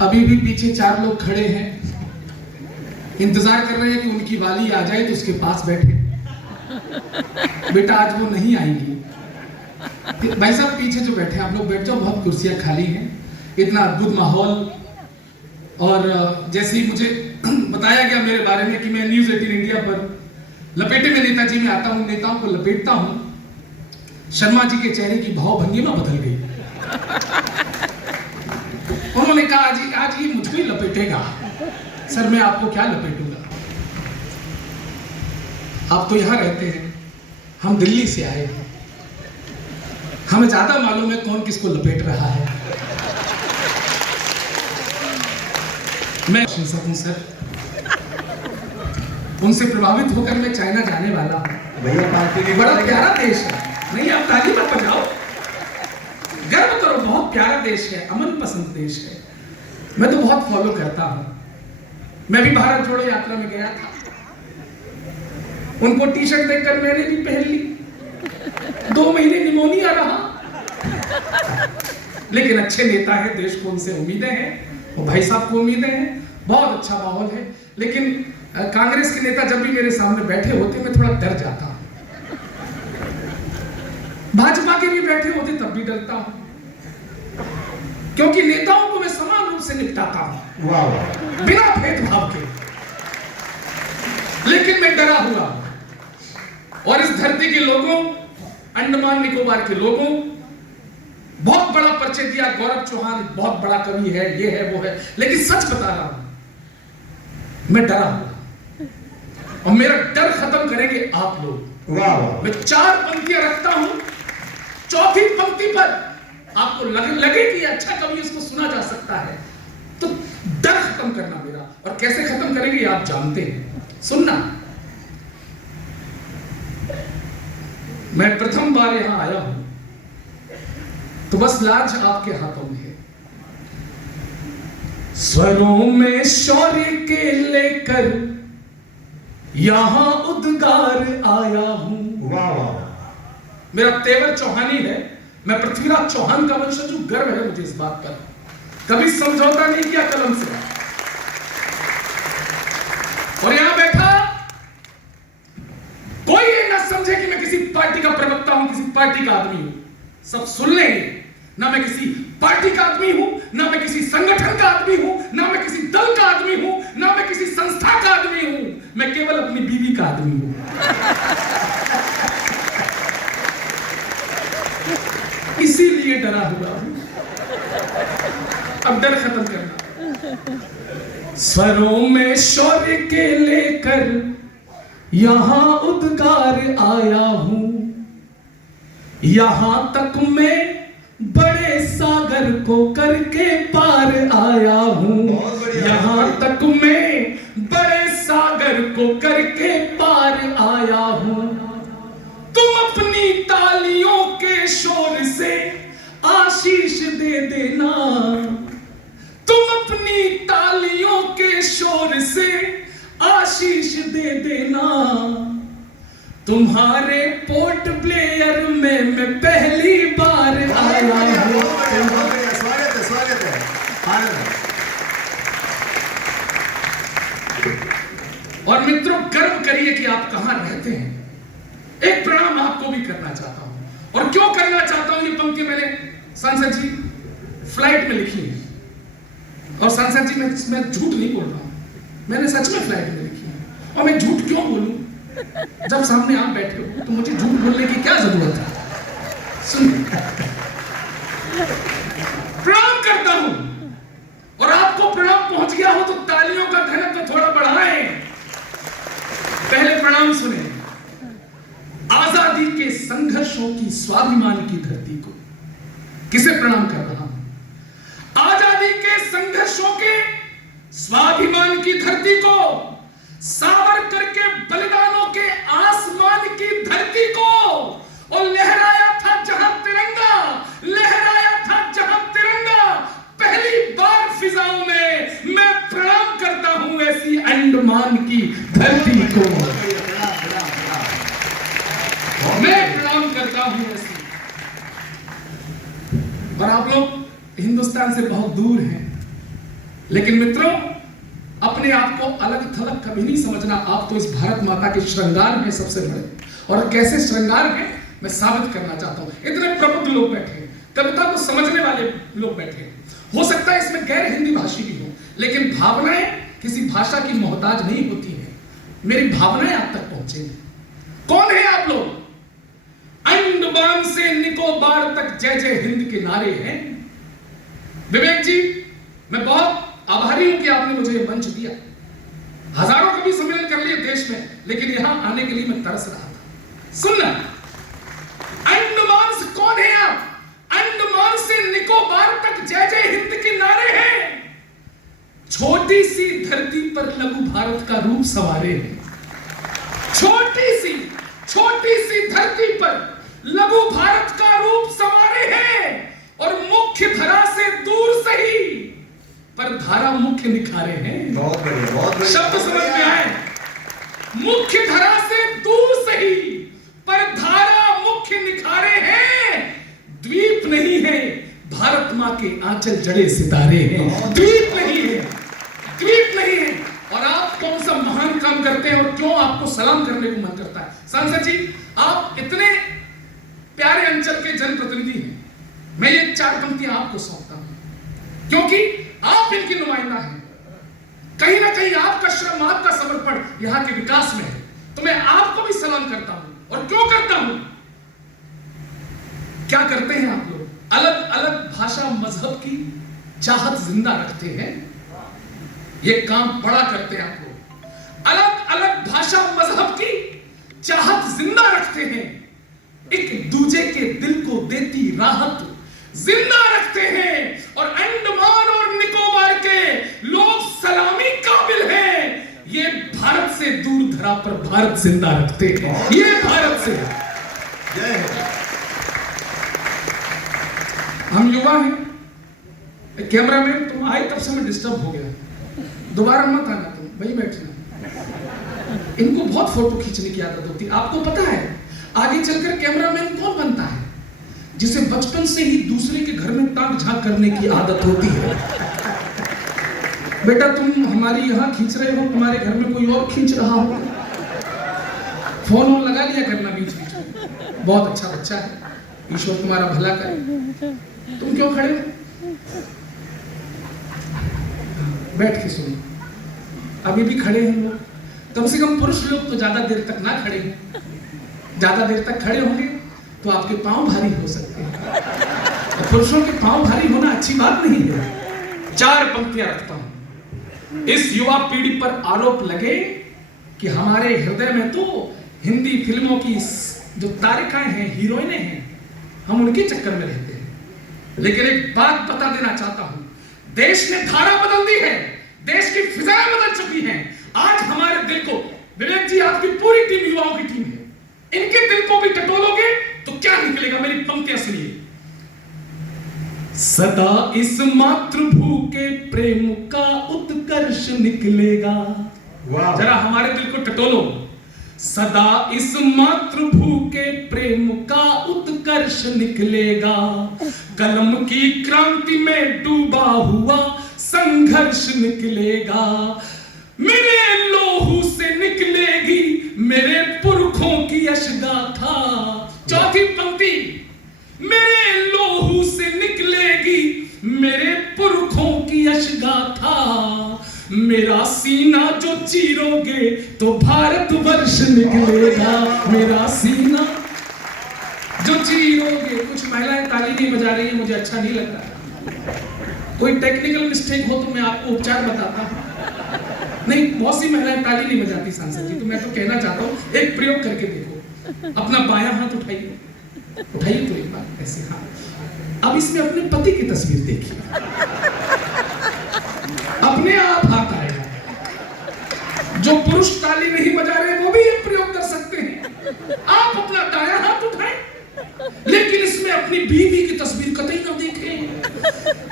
अभी भी पीछे 4 लोग खड़े हैं, इंतजार कर रहे हैं कि उनकी वाली आ जाए तो उसके पास बैठे। बेटा आज वो नहीं आएंगी। भाई साहब पीछे जो बैठे आप लोग बैठ जाओ, बहुत कुर्सियां खाली हैं। इतना अद्भुत माहौल। और जैसे ही मुझे बताया गया मेरे बारे में कि मैं न्यूज़ 18 इंडिया पर लपेटे में नेताजी में आता हूं, नेताओं को लपेटता हूं, शर्मा जी के चेहरे की भावभंगिमा बदल गई। उन्होंने कहा आज ये मुझको ही लपेटेगा। सर मैं आपको क्या लपेटूंगा, आप तो यहां रहते हैं, हम दिल्ली से आए हैं, हमें ज्यादा मालूम है कौन किसको लपेट रहा है। मैं सर उनसे प्रभावित होकर मैं चाइना जाने वाला हूं। भैया पार्टी के बड़ा प्यारा देश है। नहीं आप ताली मत बजाओ, गर्व करो, बहुत प्यारा देश है, अमन पसंद देश है। मैं तो बहुत फॉलो करता हूं। मैं भी भारत जोड़ो यात्रा में गया था, उनको टी शर्ट देखकर मैंने भी पहन ली। 2 महीने निमोनिया रहा, लेकिन अच्छे नेता है, देश को उनसे उम्मीदें हैं, वो भाई साहब को उम्मीदें हैं, बहुत अच्छा माहौल है। लेकिन कांग्रेस के नेता जब भी मेरे सामने बैठे होते मैं थोड़ा डर जाता हूं, भाजपा के भी बैठे होते तब भी डरता हूं, क्योंकि नेताओं को मैं समान रूप से निपटाता हूं, बिना भेदभाव के। लेकिन मैं डरा हुआ हूं। और इस धरती के लोगों, अंडमान निकोबार के लोगों, बहुत बड़ा परिचय दिया, गौरव चौहान बहुत बड़ा कवि है, ये है वो है, लेकिन सच बता रहा हूं, मैं डरा हुआ और मेरा डर खत्म करेंगे आप लोग। मैं 4 पंक्तियां रखता हूं, 4थी पंक्ति पर आपको लगे कि अच्छा कवि इसको सुना जा सकता है, तो डर खत्म करना मेरा। और कैसे खत्म करेंगे आप जानते हैं, सुनना। मैं प्रथम बार यहां आया हूं, तो बस लाज आपके हाथों में है। स्वरों में शौर्य के लेकर यहां उद्गार आया हूं। वाह वाह। मेरा तेवर चौहानी है, मैं पृथ्वीराज चौहान का वंशज हूं, गर्व है मुझे इस बात पर। कभी समझौता नहीं किया कलम से। और यहां बैठा कोई ये ना समझे कि मैं किसी पार्टी का प्रवक्ता हूं, किसी पार्टी का आदमी हूं। सब सुन लेंगे, ना मैं किसी पार्टी का आदमी हूं, ना मैं किसी संगठन का आदमी हूं, ना मैं किसी दल का आदमी हूं, ना मैं किसी संस्था का आदमी हूं। मैं केवल अपनी बीवी का आदमी हूं। इसीलिए डरा हुआ हूं। अब डर खत्म करना। स्वरों में शौर्य के लेकर यहां उद्गार आया हूं, यहां तक मैं बड़े सागर को करके पार आया हूं। यहां तक मैं बड़े सागर को करके पार आया हूं। तुम अपनी तालियों के शोर से आशीष दे देना, तुम अपनी तालियों के शोर से आशीष दे देना। तुम्हारे पोर्ट ब्लेयर में मैं पहली बार आया हूं। स्वागत है, स्वागत है। और मित्रों गर्व करिए कि आप कहां रहते हैं। एक प्रणाम आपको भी करना चाहता हूं। और क्यों करना चाहता हूं, ये पंक्ति मैंने सांसद जी फ्लाइट में लिखी है। और सांसद जी मैं झूठ नहीं बोल रहा हूं, मैंने सच में फ्लाइट में लिखी है। और मैं झूठ क्यों बोलूं, जब सामने आप बैठे हो तो मुझे झूठ बोलने की क्या जरूरत है। सुनिए, प्रणाम करता हूं। और आपको प्रणाम पहुंच गया हो तो तालियों का घनत्व थोड़ा बढ़ाएं। पहले प्रणाम सुने। आजादी के संघर्षों की, स्वाभिमान की धरती को। किसे प्रणाम कर रहा हूं? आजादी के संघर्षों के, स्वाभिमान की धरती को, सावरकर के बलिदानों के आसमान की धरती को। और लहराया था जहां तिरंगा, लहराया था जहां तिरंगा पहली बार फिजाओं में। मैं प्रणाम करता हूं ऐसी अंडमान की धरती को। मैं प्रणाम करता हूं ऐसी। और आप लोग हिंदुस्तान से बहुत दूर हैं, लेकिन मित्रों, अपने आप को अलग थलग कभी नहीं समझना। आप तो इस भारत माता के श्रृंगार में सबसे बड़े, और कैसे श्रृंगार है मैं साबित करना चाहता हूं। इतने प्रबुद्ध लोग बैठे हैं, कविता को समझने वाले लोग बैठे हैं। हो सकता है इसमें गैर हिंदी भाषी भी हो, लेकिन भावनाएं किसी भाषा की मोहताज नहीं होती हैं। मेरी भावनाएं आप तक पहुंचेंगी। कौन है आप लोग? अंडमान से निकोबार तक जय जय हिंद के नारे हैं। विवेक जी, मैं बहुत आभारी हूं कि आपने मुझे ये मंच दिया। हजारों कभी सम्मेलन कर लिए देश में, लेकिन यहां आने के लिए मैं तरस रहा था। सुनना, अंडमान से कौन है आप? अंडमान से निकोबार तक जय जय हिंद के नारे हैं। छोटी सी धरती पर लघु भारत का रूप सवारे हैं। छोटी सी धरती पर लघु भारत का रूप सवारे हैं, और मुख्य धरा से दूर सही पर धारा मुख्य निखारे हैं। बहुत बढ़िया, बहुत बढ़िया। शब्द समझ में आए? मुख्य धरा से दूर सही पर धारा मुख्य निखारे हैं। द्वीप नहीं है, भारत मां के आंचल जड़े सितारे हैं। द्वीप नहीं है, द्वीप नहीं है। और आप कौन सा महान काम करते हैं और क्यों आपको सलाम करने को मन करता है? सांसद जी, आप इतने प्यारे अंचल के जनप्रतिनिधि हैं। मैं ये 4 पंक्तियां आपको सौंपता हूं, क्योंकि आप इनकी नुमाइंदा हैं। कहीं ना कहीं आपका श्रम, आपका समर्पण यहां के विकास में है। तो मैं आपको भी सलाम करता हूं। और क्यों करता हूं? क्या करते हैं आप लोग? अलग अलग भाषा मजहब की चाहत जिंदा रखते हैं। ये काम बड़ा करते हैं आप लोग। अलग अलग भाषा मजहब की चाहत जिंदा रखते हैं। एक दूजे के दिल को देती राहत जिंदा रखते हैं। और अंडमान और निकोबार के लोग सलामी काबिल हैं। ये भारत से दूर धरा पर भारत जिंदा रखते हैं। ये भारत से जय हो। हम युवा हैं। कैमरामैन तुम आए तब से मैं डिस्टर्ब हो गया, दोबारा मत आना, तुम वहीं बैठना। इनको बहुत फोटो खींचने की आदत होती है। आपको पता है आगे चलकर कैमरामैन कौन बनता है? जिसे बचपन से ही दूसरे के घर में ताक झांक करने की आदत होती है। बेटा तुम हमारी यहां खींच रहे हो, तुम्हारे घर में कोई और खींच रहा हो, फोन ऑन लगा लिया करना बीच बीच में। बहुत अच्छा बच्चा है, ईश्वर तुम्हारा भला करे। तुम क्यों खड़े हो? बैठ के सुनो। अभी भी खड़े हैं लोग, कम से कम पुरुष लोग तो ज्यादा देर तक ना खड़े हों। ज्यादा देर तक खड़े होंगे तो आपके पांव भारी हो सकते हैं। तो पुरुषों के पांव भारी होना अच्छी बात नहीं है। 4 पंक्तियां रखता हूं। इस युवा पीढ़ी पर आरोप लगे कि हमारे हृदय में तो हिंदी फिल्मों की जो तारिकाएं हैं, हीरोइनें हैं, हम उनके चक्कर में रहते हैं। लेकिन एक बात बता देना चाहता हूं, देश ने धारा बदल दी है, देश की फिजाएं बदल चुकी हैं। आज हमारे दिल को, विवेक जी आपकी पूरी टीम युवाओं की टीम है, इनके दिल को भी टटोलोगे तो क्या निकलेगा? मेरी पंक्तियां सुनिए। सदा इस मातृभू के प्रेम का उत्कर्ष निकलेगा। जरा हमारे दिल को टटोलो। सदा इस मातृभू के प्रेम का उत्कर्ष निकलेगा। कलम की क्रांति में डूबा हुआ संघर्ष निकलेगा। मेरे लोहू से निकलेगी मेरे पुरखों की यशगाथा। 4थी पंक्ति, मेरे लोहू से निकलेगी मेरे पुरखों की यशगाथा। मेरा सीना जो चीरोगे तो भारत वर्ष निकलेगा। मेरा सीना जो चीरोगे। कुछ महिलाएं ताली नहीं बजा रही है, मुझे अच्छा नहीं लग रहा। कोई टेक्निकल मिस्टेक हो तो मैं आपको उपचार बताता हूं। नहीं, बहुत सी महिलाएं ताली नहीं बजाती सांसद जी, तो मैं तो कहना चाहता हूं एक प्रयोग करके देखो। अपना बायां हाथ उठाइए, उठाइए तो एक बार ऐसे हाथ। अब इसमें अपने पति की तस्वीर देखिए, अपने आप हाथ आएगा। जो पुरुष ताली नहीं बजा रहे वो भी ये प्रयोग कर सकते हैं। आप अपना दायां हाथ उठाएं, लेकिन इसमें अपनी बीवी की तस्वीर कतई ना देखें।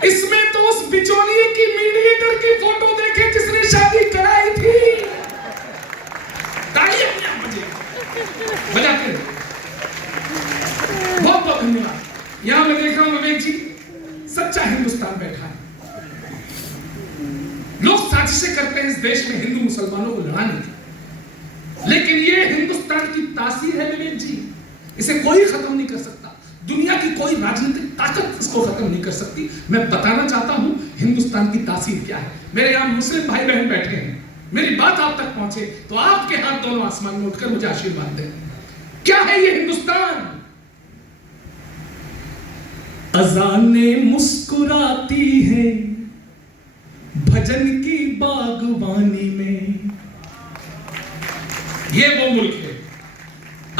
इसमें तो उस बिचौलिए की, मीडिएटर की फोटो देखें जिसने शादी कराई थी। ताली अपने आप बजाते रहे। बहुत बहुत धन्यवाद। यहां मैं देख रहा हूं विवेक जी, सच्चा हिंदुस्तान बैठा है। साजिशें करते हैं इस देश में हिंदू मुसलमानों को लड़ाने की, लेकिन ये हिंदुस्तान की तासीर है विवेक जी, इसे कोई खत्म नहीं कर सकता। दुनिया की कोई राजनीतिक ताकत इसको खत्म नहीं कर सकती। मैं बताना चाहता हूं हिंदुस्तान की तासीर क्या है। मेरे यहां मुस्लिम भाई बहन बैठे हैं, मेरी बात आप तक पहुंचे तो आपके हाथ दोनों आसमान में उठकर मुझे आशीर्वाद दें। क्या है ये हिंदुस्तान? अज़ानें मुस्कुराती हैं भजन की बागवानी में, ये वो मुल्क है।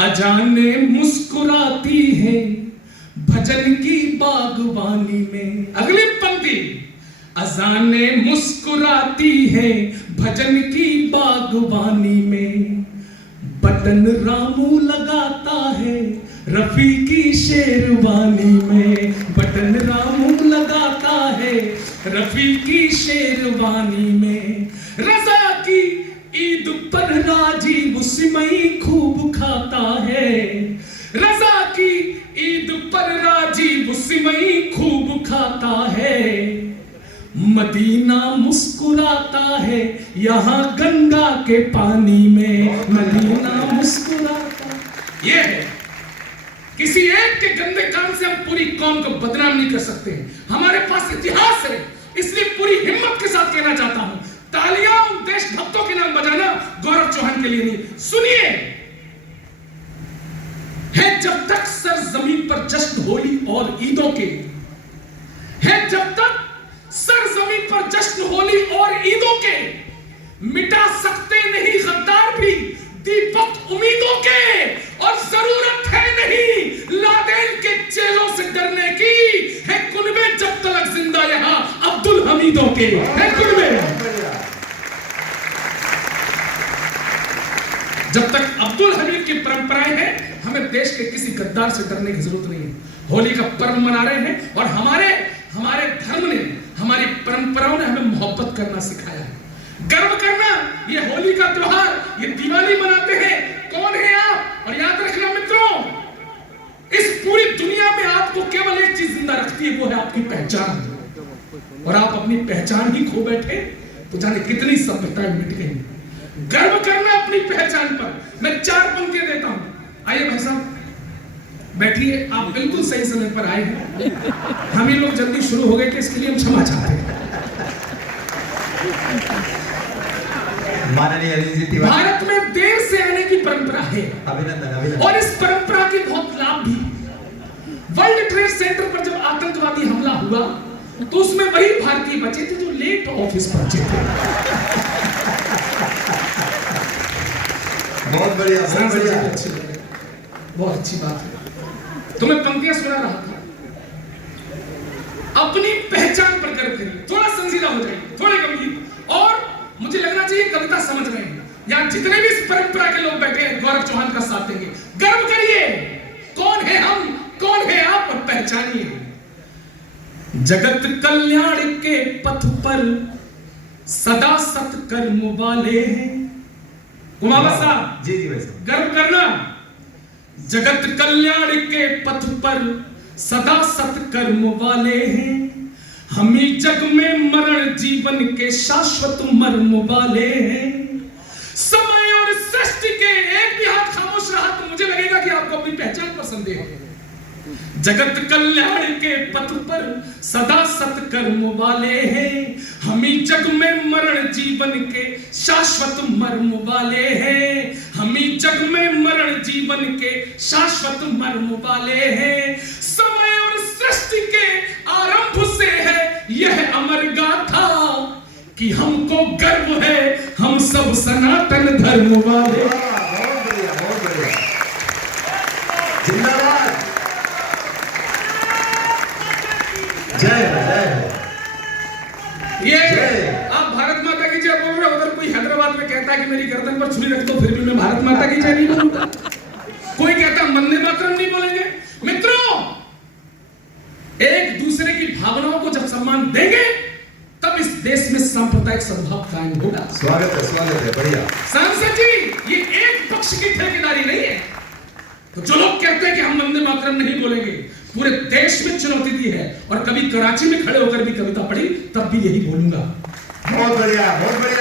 अज़ानें मुस्कुराती हैं भजन की बागवानी में। अगली पंक्ति, अज़ानें मुस्कुराती हैं भजन की बागवानी में, बटन रामू लगाता है रफी की शेरवानी में, बटन रामू लगाता है रफी की शेरवानी में। रज़ा की ईद पर राजीव सिमई खूब खाता है, रज़ा की ईद पर राजीव सिमई खूब खाता है, मदीना मुस्कुराता है यहाँ गंगा के पानी में, मदीना मुस्कुराता। ये है, किसी एक के गंदे काम से हम पूरी कौम को बदनाम नहीं कर सकते। हमारे पास इतिहास है, इसलिए पूरी हिम्मत के साथ कहना चाहता हूं, तालियां उन देशभक्तों के नाम बजाना गौरव चौहान के लिए नहीं। सुनिए, है जब तक सर जमीन पर जश्न होली और ईदों के, है जब तक सर जमीन पर जश्न होली और ईदों के, मिटा सकते नहीं गद्दार भी दीपक उम्मीदों के, और जरूरत है नहीं लादेन के चेलों से डरने की, है कुनबे जब तक जिंदा यहां अब्दुल हमीदों के, है कुनबे। जब तक अब्दुल हमीद की परंपराएं हैं, हमें देश के किसी गद्दार से डरने की जरूरत नहीं है। होली का पर्व मना रहे हैं और हमारे धर्म ने, हमारी परंपराओं ने हमें मोहब्बत करना सिखाया है, गर्व करना। ये होली का त्योहार, ये दिवाली मनाते हैं, कौन है आप? और याद रखना मित्रों, इस पूरी दुनिया में आपको केवल एक चीज जिंदा रखती है, वो है आपकी पहचान। और आप अपनी पहचान ही खो बैठे तो जाने कितनी सभ्यताएं मिट गई। गर्व करना अपनी पहचान पर। मैं 4 पंक्तियां देता हूं। आइए भाई साहब बैठिए, आप बिल्कुल सही समय पर आए हैं। हम ही लोग जल्दी शुरू हो गए थे, इसके लिए हम क्षमा चाहते हैं। माननीय अनिल जी तिवारी, भारत में देर से आने की परंपरा है, अभिनंदन अभिनंदन। और इस परंपरा के बहुत लाभ भी। वर्ल्ड ट्रेड सेंटर पर जब आतंकवादी हमला हुआ तो उसमें वही भारतीय बचे थे जो लेट ऑफिस पहुंचे थे। बहुत बढ़िया, बहुत बढ़िया, बहुत अच्छी बात है। तो मैं पंक्तियां सुना रहा था। अपनी पहचान पर गर्व करिए, थोड़ा संजीदा हो जाइए, थोड़े गंभीर, और मुझे लगना चाहिए कविता समझ रहे हैं। यहां जितने भी इस परंपरा के लोग बैठे हैं, गौरव चौहान का साथ देंगे। गर्व करिए, कौन है हम, कौन है आप, और पहचानिए। जगत कल्याण के पथ पर सदा सत्कर्म वाले हैं। कुमावत साहब जी जी भाई साहब, गर्व करना। जगत कल्याण के पथ पर सदा सत्कर्म वाले हैं, हम ही जग में मरण जीवन के शाश्वत मर्म वाले हैं। समय और सृष्टि के एक भी हाथ खामोश रहा तो मुझे लगेगा कि आपको अपनी पहचान पर संदेह है। जगत कल्याण के पथ पर सदा सत्कर्म वाले हैं, हम ही जग में मरण जीवन के शाश्वत मर्म वाले हैं, हम ही जग में मरण जीवन के शाश्वत मर्म वाले हैं। समय और सृष्टि के आरंभ से है यह अमर गाथा कि हमको गर्व है हम सब सनातन धर्म वाले। बहुत बढ़िया, बहुत बढ़िया, जिंदाबाद, जय हो, जय हो। ये आप भारत माता की जय बोल रहे हो, उधर कोई हैदराबाद में कहता है कि मेरी गर्दन पर छुरी रख दो, फिर भी मैं भारत माता की जय नहीं बोलूंगा। कोई कहता वंदे मातरम नहीं बोलेंगे। मित्रों, एक दूसरे की भावनाओं को जब सम्मान देंगे तब इस देश में सांप्रदायिक सद्भाव कायम होगा। स्वागत है, बढ़िया। सांसद जी, ये एक पक्ष की ठेकेदारी नहीं है। तो जो लोग कहते हैं कि हम वंदे मातरम नहीं बोलेंगे, पूरे देश में चुनौती दी है, और कभी कराची में खड़े होकर भी कविता पढ़ी तब भी यही बोलूंगा। बहुत बढ़िया बहुत बढ़िया